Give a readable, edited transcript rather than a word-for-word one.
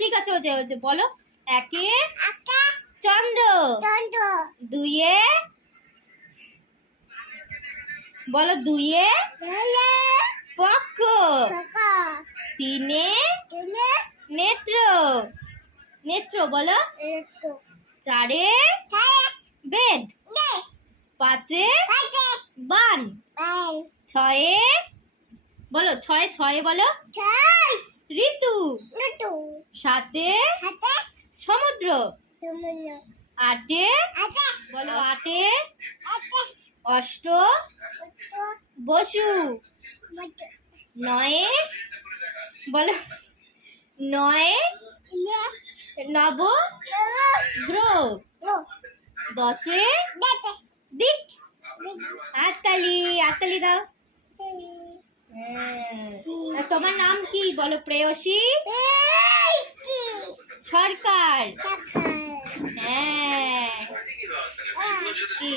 ঠিক আছে হচ্ছে বলো। একে চন্দ্র, দুইয়ে বলো, দুইয়ে পক্ষ, তিনে নেত্র, নেত্র বলো, চারে বেদ, পাঁচে বান, ছয়ে বলো, ছয়ে বলো ঋতু, সাতে সমুদ্র, আটে বলো, আটে অষ্ট বসু, নয়ে বলো, নয়ে নব গ্রহ, দশে দিক। হাততালি দাও। তোমার নাম কি বলো? প্রেয়সী সরকার। হ্যাঁ, কি